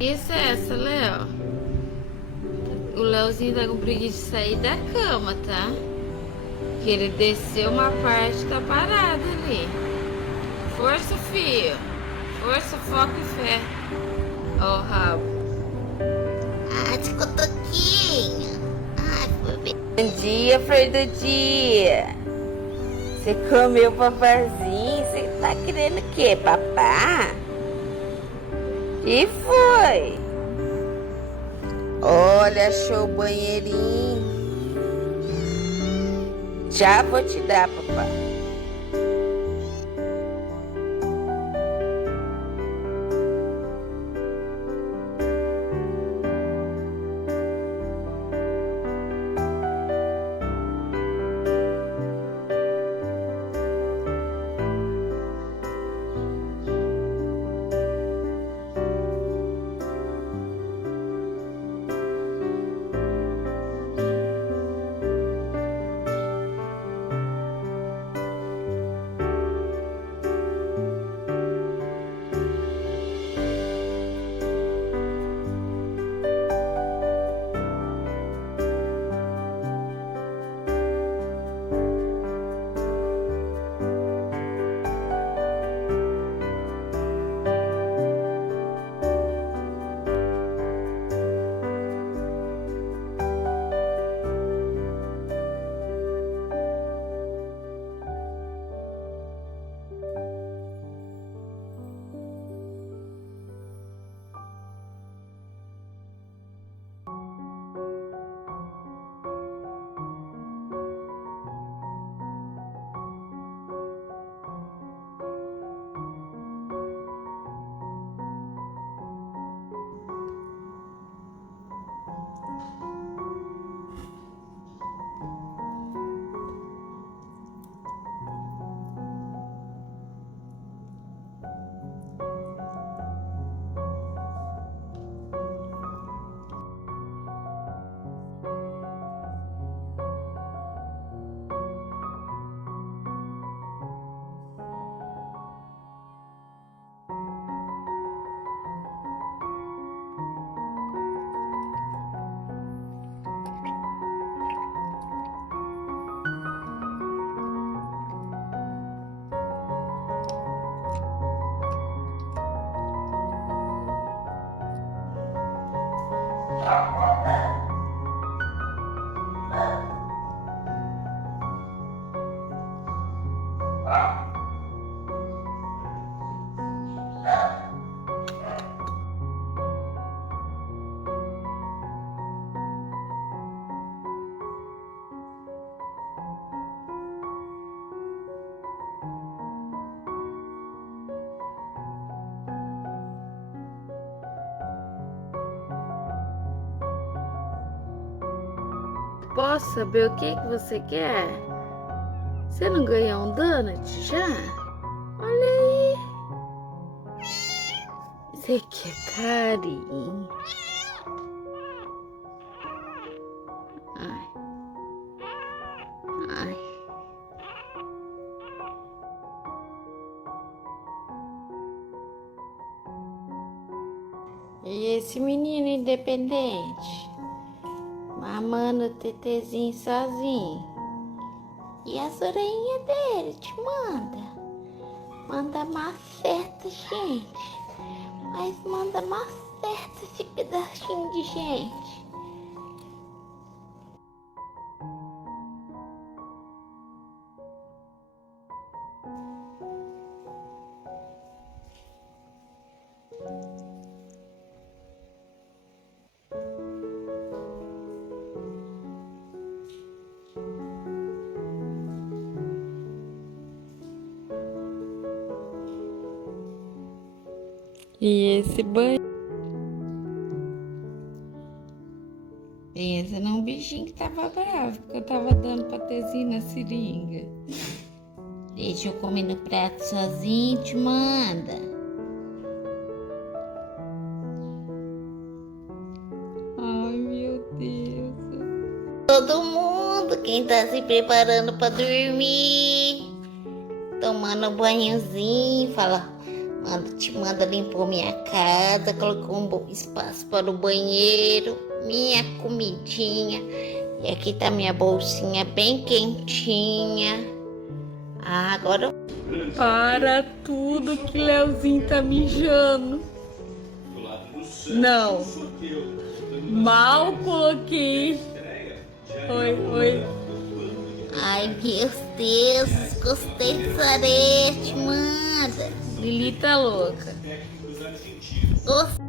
Isso é essa, Léo. O Leozinho tá com preguiça de sair da cama, tá? Que ele desceu uma parte, tá parado ali. Força, filho. Força, foco e fé. Ó o rabo. Ah, de cotoquinho. Ai, foi bem. Bom dia, flor do dia. Você comeu papazinho? Você tá querendo o quê, papá? Que foi? Olha, achou o banheirinho. Já vou te dar, papai. Posso saber o que que você quer? Você não ganhou um donut já? Olha aí. Você quer carinho? Ai, ai. E esse menino independente? Mamando o tetezinho sozinho. E as orelhinhas dele te manda. Manda mais certo, gente. Mas manda mais certo esse pedacinho de gente. E esse banho. Pensa num bichinho que tava bravo, porque eu tava dando patezinho na seringa. Deixa eu comer no prato sozinho, te manda. Ai, meu Deus. Todo mundo, quem tá se preparando pra dormir, tomando um banhozinho, fala, Manda limpou minha casa, colocou um bom espaço para o banheiro, minha comidinha. E aqui tá minha bolsinha bem quentinha. Ah, agora Para tudo que Leozinho tá mijando. Não. Mal coloquei. Oi. ai, meu Deus, gostei dessa arete, manda. Lili tá louca. Gostei.